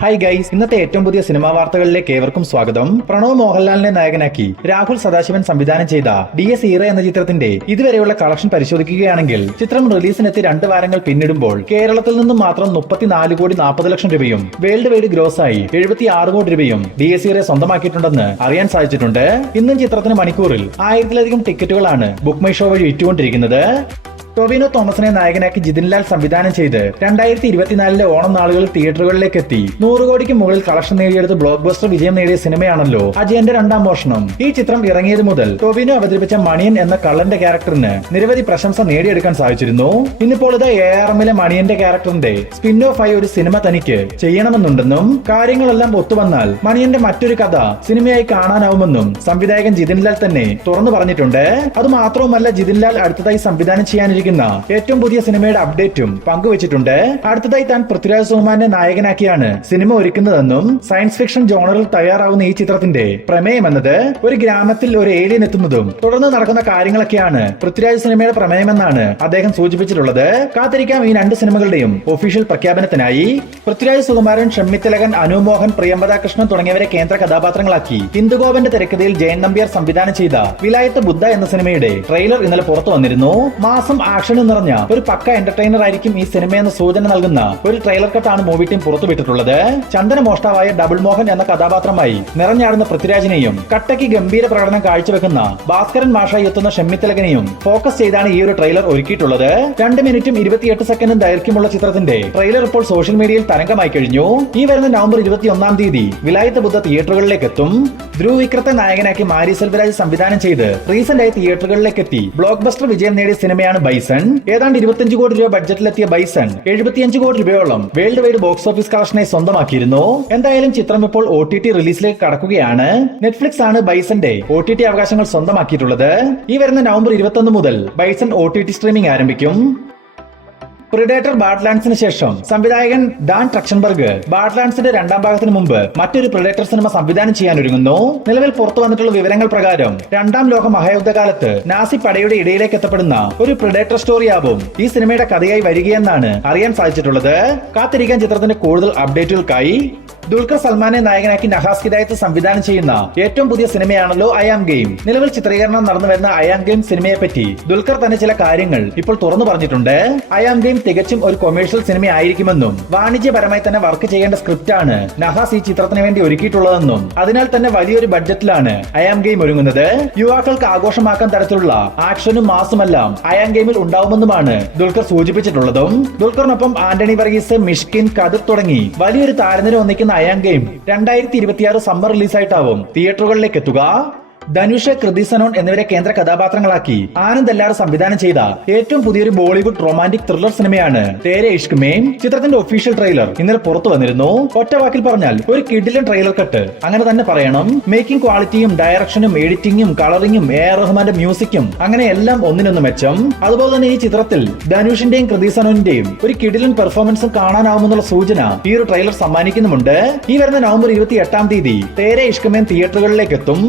Hi guys, ഇന്നത്തെ ഏറ്റവും പുതിയ സിനിമാ വാർത്തകളിലേക്ക് ഏവർക്കും സ്വാഗതം. പ്രണവ് മോഹൻലാലിനെ നായകനാക്കി രാഹുൽ സദാശിവൻ സംവിധാനം ചെയ്ത DS ഈറ എന്ന ചിത്രത്തിന്റെ ഇതുവരെയുള്ള കളക്ഷൻ പരിശോധിക്കുകയാണെങ്കിൽ ചിത്രം റിലീസിനെത്തി 2 വാരങ്ങൾ പിന്നിടുമ്പോൾ കേരളത്തിൽ നിന്നും മാത്രം 34,40,00,000 രൂപയും വേൾഡ് വൈഡ് ഗ്രോസായി 76 കോടി രൂപയും DS ഈറ സ്വന്തമാക്കിയിട്ടുണ്ടെന്ന് അറിയാൻ സാധിച്ചിട്ടുണ്ട്. ഇന്നും ചിത്രത്തിന് മണിക്കൂറിൽ 1000-ലധികം ടിക്കറ്റുകളാണ് ബുക്ക് മൈ ഷോ വഴി വിറ്റുകൊണ്ടിരിക്കുന്നത്. ടൊവിനോ തോമസിനെ നായകനാക്കി ജിതിൻലാൽ സംവിധാനം ചെയ്ത് 2024 ഓണം നാളുകളിൽ തിയേറ്ററുകളിലേക്ക് എത്തി 100 കോടിക്ക് മുകളിൽ കളക്ഷൻ നേടിയെടുത്ത് ബ്ലോക്ക് ബസ്റ്റർ വിജയം നേടിയ സിനിമയാണല്ലോ അജയന്റെ രണ്ടാം മോഷണം. ഈ ചിത്രം ഇറങ്ങിയത് മുതൽ ടൊവിനോ അവതരിപ്പിച്ച മണിയൻ എന്ന കള്ളന്റെ ക്യാരക്ടറിന് നിരവധി പ്രശംസ നേടിയെടുക്കാൻ സാധിച്ചിരുന്നു. ഇന്നിപ്പോൾ ഇത് ARMലെ മണിയന്റെ ക്യാരക്ടറിന്റെ സ്പിൻ ഓഫ് ആയി ഒരു സിനിമ തനിക്ക് ചെയ്യണമെന്നുണ്ടെന്നും കാര്യങ്ങളെല്ലാം ഒത്തുവന്നാൽ മണിയന്റെ മറ്റൊരു കഥ സിനിമയായി കാണാനാവുമെന്നും സംവിധായകൻ ജിതിൻലാൽ തന്നെ തുറന്നു പറഞ്ഞിട്ടുണ്ട്. അതുമാത്രവുമല്ല, ജിതിൻലാൽ അടുത്തതായി സംവിധാനം ചെയ്യാനിരിക്കുന്ന ഏറ്റവും പുതിയ സിനിമയുടെ അപ്ഡേറ്റും പങ്കുവച്ചിട്ടുണ്ട്. അടുത്തതായി താൻ പൃഥ്വിരാജ് സുകുമാരനെ നായകനാക്കിയാണ് സിനിമ ഒരുക്കുന്നതെന്നും സയൻസ് ഫിക്ഷൻ ജോണറിൽ തയ്യാറാവുന്ന ഈ ചിത്രത്തിന്റെ പ്രമേയം എന്നത് ഒരു ഗ്രാമത്തിൽ ഒരു ഏലിയൻ എത്തുന്നതും തുടർന്ന് നടക്കുന്ന കാര്യങ്ങളൊക്കെയാണ് പൃഥ്വിരാജ് സിനിമയുടെ പ്രമേയമെന്നാണ് അദ്ദേഹം സൂചിപ്പിച്ചിട്ടുള്ളത്. കാത്തിരിക്കാം ഈ 2 സിനിമകളുടെയും ഒഫീഷ്യൽ പ്രഖ്യാപനത്തിനായി. പൃഥ്വിരാജ് സുകുമാരൻ, ഷമ്മി തിലകൻ, അനു മോഹൻ, പ്രിയംവദ കൃഷ്ണൻ തുടങ്ങിയവരെ കേന്ദ്ര കഥാപാത്രങ്ങളാക്കി ഇന്ദുഗോപന്റെ തിരക്കഥയിൽ ജയൻ നമ്പ്യാർ സംവിധാനം ചെയ്ത വിലായത്ത് ബുദ്ധ എന്ന സിനിമയുടെ ട്രെയിലർ ഇന്നലെ പുറത്തു വന്നിരുന്നു. മാസം ആക്ഷന് നിറഞ്ഞ ഒരു പക്ക എന്റർടൈനർ ആയിരിക്കും ഈ സിനിമയെന്ന സൂചന നൽകുന്ന ഒരു ട്രെയിലർ കട്ടാണ് മൂവി ടീം പുറത്തുവിട്ടിട്ടുള്ളത്. ചന്ദന മോഷ്ടാവായ ഡബിൾ മോഹൻ എന്ന കഥാപാത്രമായി നിറഞ്ഞാടുന്ന പൃഥ്വിരാജിനെയും കട്ടയ്ക്ക് ഗംഭീര പ്രകടനം കാഴ്ചവെക്കുന്ന ഭാസ്കരൻ മാഷായി എത്തുന്ന ഷമ്മി തിലകനെയും ഫോക്കസ് ചെയ്താണ് ഈ ഒരു ട്രെയിലർ ഒരുക്കിയിട്ടുള്ളത്. 2 മിനിറ്റും 28 സെക്കൻഡും ദൈർഘ്യമുള്ള ചിത്രത്തിന്റെ ട്രെയിലർ ഇപ്പോൾ സോഷ്യൽ മീഡിയയിൽ തരംഗമായി കഴിഞ്ഞു. ഈ വരുന്ന നവംബർ 21-ാം തീയതി വിലായത്ത് ബുദ്ധ തിയേറ്ററുകളിലേക്ക് എത്തും. ധ്രുവ് വിക്രത്തെ നായകനാക്കി മാരി സെൽവരാജ് സംവിധാനം ചെയ്ത് റീസെന്റ് ആയി തിയേറ്ററുകളിലേക്ക് എത്തി ബ്ലോക്ക് ബസ്റ്റർ വിജയം നേടിയ സിനിമയാണ് ബൈസൺ. ഏതാണ്ട് 25 കോടി രൂപ ബഡ്ജറ്റിലെത്തിയ ബൈസൺ 75 കോടി രൂപയോളം വേൾഡ് വൈഡ് ബോക്സ് ഓഫീസ് കളക്ഷനെ സ്വന്തമാക്കിയിരുന്നു. എന്തായാലും ചിത്രം ഇപ്പോൾ OTT റിലീസിലേക്ക് കടക്കുകയാണ്. നെറ്റ്ഫ്ലിക്സ് ആണ് ബൈസന്റെ OTT അവകാശങ്ങൾ സ്വന്തമാക്കിയിട്ടുള്ളത്. ഈ വരുന്ന നവംബർ 21 മുതൽ ബൈസൺ OTT സ്ട്രീമിംഗ് ആരംഭിക്കും. പ്രിഡേറ്റർ ബാഡ്ലാൻഡ്സിന് ശേഷം സംവിധായകൻ ഡാൻ ട്രക്ഷൻബർഗ് ബാഡ്ലാൻഡ്സിന്റെ 2ാം ഭാഗത്തിന് മുമ്പ് മറ്റൊരു പ്രിഡേറ്റർ സിനിമ സംവിധാനം ചെയ്യാനൊരുങ്ങുന്നു. നിലവിൽ പുറത്തു വന്നിട്ടുള്ള വിവരങ്ങൾ പ്രകാരം 2ാം ലോക മഹായുദ്ധകാലത്ത് നാസി പടയുടെ ഇടയിലേക്ക് എത്തപ്പെടുന്ന ഒരു പ്രിഡേറ്റർ സ്റ്റോറിയാവും ഈ സിനിമയുടെ കഥയായി വരികയെന്നാണ് അറിയാൻ സാധിച്ചിട്ടുള്ളത്. കാത്തിരിക്കാൻ ചിത്രത്തിന്റെ കൂടുതൽ അപ്ഡേറ്റുകൾക്കായി. ദുൽഖർ സൽമാനെ നായകനാക്കി നഹാസ് ഹിദായത്ത് സംവിധാനം ചെയ്യുന്ന ഏറ്റവും പുതിയ സിനിമയാണല്ലോ ഐ ആം ഗെയിം. നിലവിൽ ചിത്രീകരണം നടന്നു വരുന്ന ഐ ആം ഗെയിം സിനിമയെ പറ്റി ദുൽഖർ തന്നെ ചില കാര്യങ്ങൾ ഇപ്പോൾ തുറന്നു പറഞ്ഞിട്ടുണ്ട്. ഐ ആം ഗെയിം തികച്ചും ഒരു കൊമേഴ്ഷ്യൽ സിനിമ ആയിരിക്കുമെന്നും വാണിജ്യപരമായി തന്നെ വർക്ക് ചെയ്യേണ്ട സ്ക്രിപ്റ്റ് ആണ് നഹാസ് ഈ ചിത്രത്തിന് വേണ്ടി ഒരുക്കിയിട്ടുള്ളതെന്നും അതിനാൽ തന്നെ വലിയൊരു ബഡ്ജറ്റിലാണ് ഐ ആം ഗെയിം ഒരുങ്ങുന്നത്. യുവാക്കൾക്ക് ആഘോഷമാക്കാൻ തരത്തിലുള്ള ആക്ഷനും മാസുമെല്ലാം ഐ ആം ഗെയിമിൽ ഉണ്ടാവുമെന്നുമാണ് ദുൽഖർ സൂചിപ്പിച്ചിട്ടുള്ളതും. ദുൽഖറിനൊപ്പം ആന്റണി വർഗീസ്, മിഷ്കിൻ, കദിർ തുടങ്ങി വലിയൊരു താരനിര ഒന്നിക്കുന്ന ഐ ആം ഗെയിം 2026 സമ്മർ റിലീസായിട്ടാവും തിയേറ്ററുകളിലേക്ക് എത്തുക. ധനുഷ്, കൃതി സനോൺ എന്നിവരെ കേന്ദ്ര കഥാപാത്രങ്ങളാക്കി ആനന്ദ് എല്ലാർ സംവിധാനം ചെയ്ത ഏറ്റവും പുതിയൊരു ബോളിവുഡ് റൊമാന്റിക് ത്രില്ലർ സിനിമയാണ് തേരെ ഇഷ്ക് മേം. ചിത്രത്തിന്റെ ഒഫീഷ്യൽ ട്രെയിലർ ഇന്നലെ പുറത്തു വന്നിരുന്നു. ഒറ്റ വാക്കിൽ പറഞ്ഞാൽ ഒരു കിഡിലൻ ട്രെയിലർ കട്ട് അങ്ങനെ തന്നെ പറയണം. മേക്കിംഗ് ക്വാളിറ്റിയും ഡയറക്ഷനും എഡിറ്റിംഗും കളറിംഗും AR റഹ്മാന്റെ മ്യൂസിക്കും അങ്ങനെ എല്ലാം ഒന്നിനൊന്ന് മെച്ചം. അതുപോലെ തന്നെ ഈ ചിത്രത്തിൽ ധനുഷിന്റെയും കൃതി സനോന്റെയും ഒരു കിഡിലൻ പെർഫോമൻസും കാണാനാവുമെന്നുള്ള സൂചന ഈ ഒരു ട്രെയിലർ സമ്മാനിക്കുന്നുമുണ്ട്. ഈ വരുന്ന നവംബർ 28-ാം തീയതി തേരെ ഇഷ്ക് മേം തിയേറ്ററുകളിലേക്ക് എത്തും.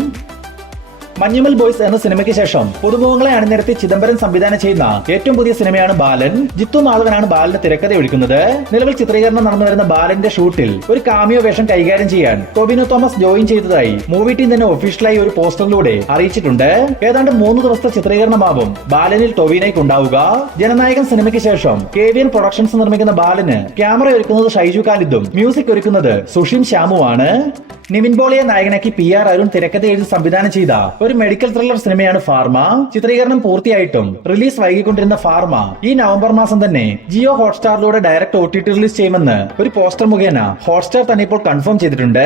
മഞ്ഞുമൽ ബോയ്സ് എന്ന സിനിമയ്ക്ക് ശേഷം പുതുമുഖങ്ങളെ അണിനിരത്തി ചിദംബരം സംവിധാനം ചെയ്യുന്ന ഏറ്റവും പുതിയ സിനിമയാണ് ബാലൻ. ജിത്തു മാധവനാണ് ബാലന്റെ തിരക്കഥ ഒരുക്കുന്നത്. നിലവിൽ ചിത്രീകരണം നടന്നു വരുന്ന ബാലന്റെ ഷൂട്ടിൽ ഒരു കാമിയോ വേഷം കൈകാര്യം ചെയ്യാൻ ടൊവിനോ തോമസ് ജോയിൻ ചെയ്തതായി മൂവി ടീം തന്നെ ഒഫീഷ്യലായി ഒരു പോസ്റ്ററിലൂടെ അറിയിച്ചിട്ടുണ്ട്. ഏതാണ്ട് 3 ദിവസത്തെ ചിത്രീകരണമാവും ബാലനിൽ ടൊവിനോയ്ക്ക് ഉണ്ടാവുക. ജനനായകൻ സിനിമയ്ക്ക് ശേഷം KVN പ്രൊഡക്ഷൻസ് നിർമ്മിക്കുന്ന ബാലന് ക്യാമറ ഒരുക്കുന്നത് ഷൈജു ഖാലിദും മ്യൂസിക് ഒരുക്കുന്നത് സുഷിൻ ശ്യാമുവാണ്. നിവിൻ പോളിയെ നായകനാക്കി PR അരുൺ തിരക്കഥ എഴുതി സംവിധാനം ചെയ്ത ഒരു മെഡിക്കൽ ത്രില്ലർ സിനിമയാണ് ഫാർമ. ചിത്രീകരണം പൂർത്തിയായിട്ടും റിലീസ് വൈകിക്കൊണ്ടിരുന്ന ഫാർമ ഈ നവംബർ മാസം തന്നെ ജിയോ ഹോട്ട്സ്റ്റാറിലൂടെ ഡയറക്റ്റ് OTT റിലീസ് ചെയ്യുമെന്ന് ഒരു പോസ്റ്റർ മുഖേന ഹോട്ട്സ്റ്റാർ തന്നെ ഇപ്പോൾ കൺഫേം ചെയ്തിട്ടുണ്ട്.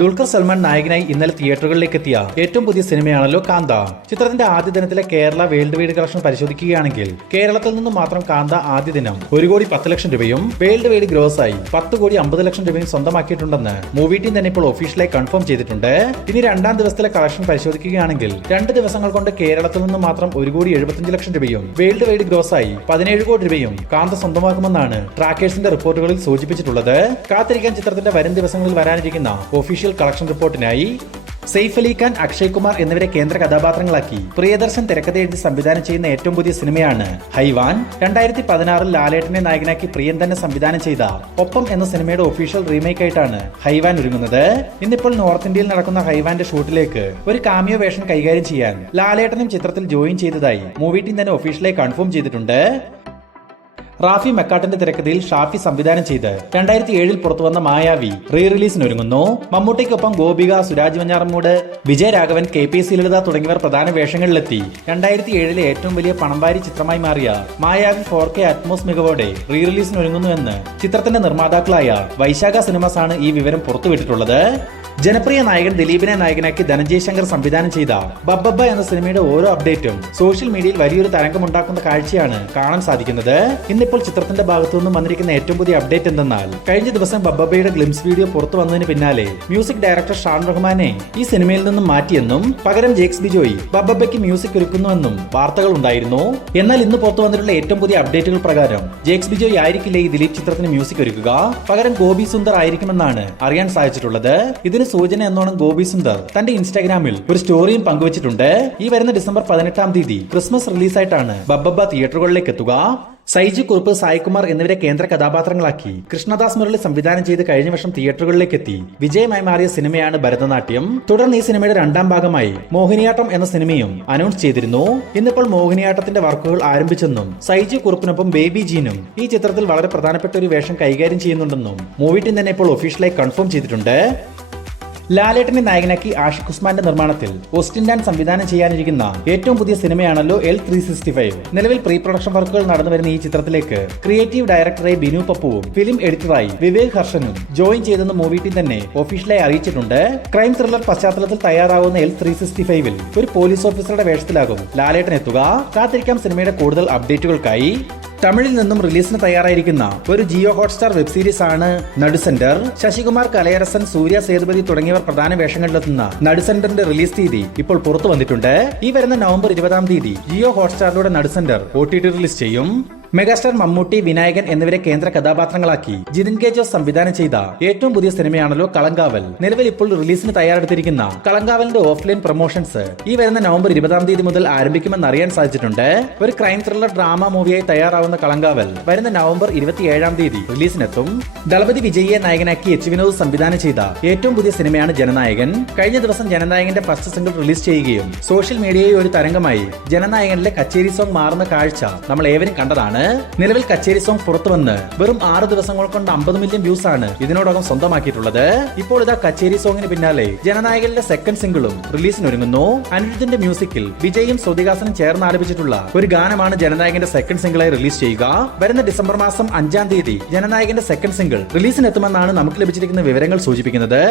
ദുൽഖർ സൽമാൻ നായകനായി ഇന്നലെ തിയേറ്ററുകളിലേക്ക് എത്തിയ ഏറ്റവും പുതിയ സിനിമയാണല്ലോ കാന്ത. ചിത്രത്തിന്റെ ആദ്യ ദിനത്തിലെ കേരള വേൾഡ് വൈഡ് കളക്ഷൻ പരിശോധിക്കുകയാണെങ്കിൽ കേരളത്തിൽ നിന്നും മാത്രം കാന്ത ആദ്യ ദിനം 1,10,00,000 രൂപയും വേൾഡ് വൈഡ് ഗ്രോസായി 10,50,00,000 രൂപയും സ്വന്തമാക്കിയിട്ടുണ്ടെന്ന് മൂവി ടീം തന്നെ ഇപ്പോൾ ഒഫീഷ്യലായി കൺഫേം ചെയ്തിട്ടുണ്ട്. ഇനി 2ാം ദിവസത്തിലെ കളക്ഷൻ പരിശോധിക്കുകയാണെങ്കിൽ 2 ദിവസങ്ങൾ കൊണ്ട് കേരളത്തിൽ നിന്നും മാത്രം 1,75,00,000 രൂപയും വേൾഡ് വൈഡ് ഗ്രോസായി 17 കോടി രൂപയും കാന്ത സ്വന്തമാക്കുമെന്നാണ് ട്രാക്കേഴ്സിന്റെ റിപ്പോർട്ടുകളിൽ സൂചിപ്പിച്ചിട്ടുള്ളത്. കാത്തിരിക്കാൻ ചിത്രത്തിന്റെ വരും ദിവസങ്ങളിൽ വരാനിരിക്കുന്ന ഒഫീഷ്യൽ കളക്ഷൻ റിപ്പോർട്ടിനായി. സെയ്ഫ് അലി ഖാൻ, അക്ഷയ് കുമാർ എന്നിവരെ കേന്ദ്ര കഥാപാത്രങ്ങളാക്കി പ്രിയദർശൻ തിരക്കഥ എഴുതി സംവിധാനം ചെയ്യുന്ന ഏറ്റവും പുതിയ സിനിമയാണ് ഹൈവാൻ. 2016 ലാലേട്ടനെ നായകനാക്കി പ്രിയൻ തന്നെ സംവിധാനം ചെയ്ത ഒപ്പം എന്ന സിനിമയുടെ ഒഫീഷ്യൽ റീമേക്ക് ആയിട്ടാണ് ഹൈവാൻ ഒരുങ്ങുന്നത്. ഇന്നിപ്പോൾ നോർത്ത് ഇന്ത്യയിൽ നടക്കുന്ന ഹൈവാന്റെ ഷൂട്ടിലേക്ക് ഒരു കാമിയോ വേഷം കൈകാര്യം ചെയ്യാൻ ലാലേട്ടനും ചിത്രത്തിൽ ജോയിൻ ചെയ്തതായി മൂവി ടീം തന്നെ ഒഫീഷ്യലായി കൺഫേം ചെയ്തിട്ടുണ്ട്. റാഫി മെക്കാട്ടിന്റെ തിരക്കഥയിൽ ഷാഫി സംവിധാനം ചെയ്ത് 2007 പുറത്തുവന്ന മായാവി റീ റിലീസിന് ഒരുങ്ങുന്നു. മമ്മൂട്ടിക്കൊപ്പം ഗോപിക, സുരാജ് വെഞ്ഞാറമ്മൂട്, വിജയരാഘവൻ, KPS ലളിത തുടങ്ങിയവർ പ്രധാന വേഷങ്ങളിലെത്തി 2007 ഏറ്റവും വലിയ പണംവാരി ചിത്രമായി മാറിയ മായാവി 4K അറ്റ്മോസ് മികവോടെ റീ റിലീസിന് ഒരുങ്ങുന്നുവെന്ന് ചിത്രത്തിന്റെ നിർമ്മാതാക്കളായ വൈശാഖ സിനിമാസ് ആണ് ഈ വിവരം പുറത്തുവിട്ടിട്ടുള്ളത്. ജനപ്രിയ നായകൻ ദിലീപിനെ നായകനാക്കി ധനഞ്ജയ് ശങ്കർ സംവിധാനം ചെയ്ത ബബ്ബബ്ബ എന്ന സിനിമയുടെ ഓരോ അപ്ഡേറ്റും സോഷ്യൽ മീഡിയയിൽ വലിയൊരു തരംഗമുണ്ടാക്കുന്ന കാഴ്ചയാണ് കാണാൻ സാധിക്കുന്നത്. ഇന്നിപ്പോൾ ചിത്രത്തിന്റെ ഭാഗത്തു നിന്നും വന്നിരിക്കുന്ന ഏറ്റവും പുതിയ അപ്ഡേറ്റ് എന്തെന്നാൽ കഴിഞ്ഞ ദിവസം ബബ്ബബ്ബയുടെ ഗ്ലിംസ് വീഡിയോ പുറത്തു വന്നതിന് പിന്നാലെ മ്യൂസിക് ഡയറക്ടർ ഷാൻ റഹ്മാനെ ഈ സിനിമയിൽ നിന്നും മാറ്റിയെന്നും പകരം ജേക്സ് ബിജോയ് ബബ്ബബ്ബയ്ക്ക് മ്യൂസിക് ഒരുക്കുന്നുവെന്നും വാർത്തകൾ ഉണ്ടായിരുന്നു. എന്നാൽ ഇന്ന് പുറത്തു വന്നിട്ടുള്ള ഏറ്റവും പുതിയ അപ്ഡേറ്റുകൾ പ്രകാരം ജേക്സ് ബിജോയ് ആയിരിക്കില്ല ഈ ദിലീപ് ചിത്രത്തിന് മ്യൂസിക് ഒരുക്കുക, പകരം ഗോപി സുന്ദർ ആയിരിക്കുമെന്നാണ് അറിയാൻ സാധിച്ചിട്ടുള്ളത്. ഇതിന് സൂചന എന്നോണം ഗോപി സുന്ദർ തന്റെ ഇൻസ്റ്റാഗ്രാമിൽ ഒരു സ്റ്റോറിയും പങ്കുവച്ചിട്ടുണ്ട്. ഈ വരുന്ന ഡിസംബർ 18 തീയതി ക്രിസ്മസ് റിലീസായിട്ടാണ് ബബ്ബബ്ബ തിയേറ്ററുകളിലേക്ക് എത്തുക. സൈജു കുറുപ്പ്, സായികുമാർ എന്നിവരെ കേന്ദ്ര കഥാപാത്രങ്ങളാക്കി കൃഷ്ണദാസ് മുരളി സംവിധാനം ചെയ്ത് കഴിഞ്ഞ വർഷം തിയേറ്ററുകളിലേക്ക് എത്തി വിജയമായി മാറിയ സിനിമയാണ് ഭരതനാട്യം. തുടർന്ന് ഈ സിനിമയുടെ രണ്ടാം ഭാഗമായി മോഹിനിയാട്ടം എന്ന സിനിമയും അനൗൺസ് ചെയ്തിരുന്നു. ഇന്നിപ്പോൾ മോഹിനിയാട്ടത്തിന്റെ വർക്കുകൾ ആരംഭിച്ചെന്നും സൈജു കുറുപ്പിനൊപ്പം ബേബി ജീനും ഈ ചിത്രത്തിൽ വളരെ പ്രധാനപ്പെട്ട ഒരു വേഷം കൈകാര്യം ചെയ്യുന്നുണ്ടെന്നും മൂവി ടീം തന്നെ ഇപ്പോൾ ഒഫീഷ്യലായി കൺഫേം ചെയ്തിട്ടുണ്ട്. ലാലേട്ടനെ നായകനാക്കി ആഷിഖ് ഉസ്മാന്റെ നിർമ്മാണത്തിൽ ഓസ്റ്റിൻ ഡാൻ സംവിധാനം ചെയ്യാനിരിക്കുന്ന ഏറ്റവും പുതിയ സിനിമയാണല്ലോ L365. നിലവിൽ പ്രീ പ്രൊഡക്ഷൻ വർക്കുകൾ നടന്നുവരുന്ന ഈ ചിത്രത്തിലേക്ക് ക്രിയേറ്റീവ് ഡയറക്ടറായി ബിനു പപ്പുവും ഫിലിം എഡിറ്ററായി വിവേക് ഹർഷനും ജോയിൻ ചെയ്തെന്ന് മൂവി ടീം തന്നെ ഒഫീഷ്യലായി അറിയിച്ചിട്ടുണ്ട്. ക്രൈം ത്രില്ലർ പശ്ചാത്തലത്തിൽ തയ്യാറാവുന്ന L365 ഒരു പോലീസ് ഓഫീസറുടെ വേഷത്തിലാകും ലാലേട്ടൻ എത്തുക. കാത്തിരിക്കാം സിനിമയുടെ കൂടുതൽ അപ്ഡേറ്റുകൾക്കായി. തമിഴിൽ നിന്നും റിലീസിന് തയ്യാറായിരിക്കുന്ന ഒരു ജിയോ ഹോട്ട്സ്റ്റാർ വെബ് സീരീസ് ആണ് നടുസെന്റർ. ശശികുമാർ, കലയരസൻ, സൂര്യ സേതുപതി തുടങ്ങിയവർ പ്രധാന വേഷങ്ങളിലെത്തുന്ന നടുസെന്ററിന്റെ റിലീസ് തീയതി ഇപ്പോൾ പുറത്തു വന്നിട്ടുണ്ട്. ഈ വരുന്ന നവംബർ 20 തീയതി ജിയോ ഹോട്ട്സ്റ്റാറിലൂടെ നടുസെന്റർ OTT റിലീസ് ചെയ്യും. മെഗാസ്റ്റാർ മമ്മൂട്ടി, വിനായകൻ എന്നിവരെ കേന്ദ്ര കഥാപാത്രങ്ങളാക്കി ജിതിൻ കെ ജോസ് സംവിധാനം ചെയ്ത ഏറ്റവും പുതിയ സിനിമയാണല്ലോ കളങ്കാവൽ. നിലവിൽ ഇപ്പോൾ റിലീസിന് തയ്യാറെടുത്തിരിക്കുന്ന കളങ്കാവലിന്റെ ഓഫ്ലൈൻ പ്രൊമോഷൻസ് ഈ വരുന്ന നവംബർ 20 തീയതി മുതൽ ആരംഭിക്കുമെന്ന് അറിയാൻ സാധിച്ചിട്ടുണ്ട്. ഒരു ക്രൈം ത്രില്ലർ ഡ്രാമ മൂവിയായി തയ്യാറാവുന്ന കളങ്കാവൽ വരുന്ന നവംബർ 27 തീയതി റിലീസിനെത്തും. ദളപതി വിജയിയെ നായകനാക്കി എച്ച് വിനോദ് സംവിധാനം ചെയ്ത ഏറ്റവും പുതിയ സിനിമയാണ് ജനനായകൻ. കഴിഞ്ഞ ദിവസം ജനനായകന്റെ ഫസ്റ്റ് സിംഗിൾ റിലീസ് ചെയ്യുകയും സോഷ്യൽ മീഡിയയിൽ ഒരു തരംഗമായി ജനനായകനിലെ കച്ചേരി സോങ് മാറുന്ന കാഴ്ച നമ്മൾ ഏവരും കണ്ടതാണ്. നിലവിൽ കച്ചേരി സോങ് പുറത്തു വന്ന് വെറും 6 ദിവസങ്ങൾ കൊണ്ട് 50 മില്യൺ വ്യൂസ് ആണ് ഇതിനോടകം സ്വന്തമാക്കിയിട്ടുള്ളത്. ഇപ്പോൾ ഇതാ കച്ചേരി സോങ്ങിന് പിന്നാലെ ജനനായകനിലെ സെക്കൻഡ് സിംഗിളും റിലീസിന് ഒരുങ്ങുന്നു. അനിരുദ്ധിന്റെ മ്യൂസിക്കിൽ വിജയും ശ്രുതിഹാസനും ചേർന്ന് ആലപിച്ചിട്ടുള്ള ഒരു ഗാനമാണ് ജനനായകന്റെ സെക്കൻഡ് സിംഗിളായി റിലീസ് ചെയ്യുക. വരുന്ന ഡിസംബർ മാസം 5 തീയതി ജനനായകന്റെ സെക്കൻഡ് സിംഗിൾ റിലീസിനെത്തുമെന്നാണ് നമുക്ക് ലഭിച്ചിരിക്കുന്ന വിവരങ്ങൾ സൂചിപ്പിക്കുന്നത്.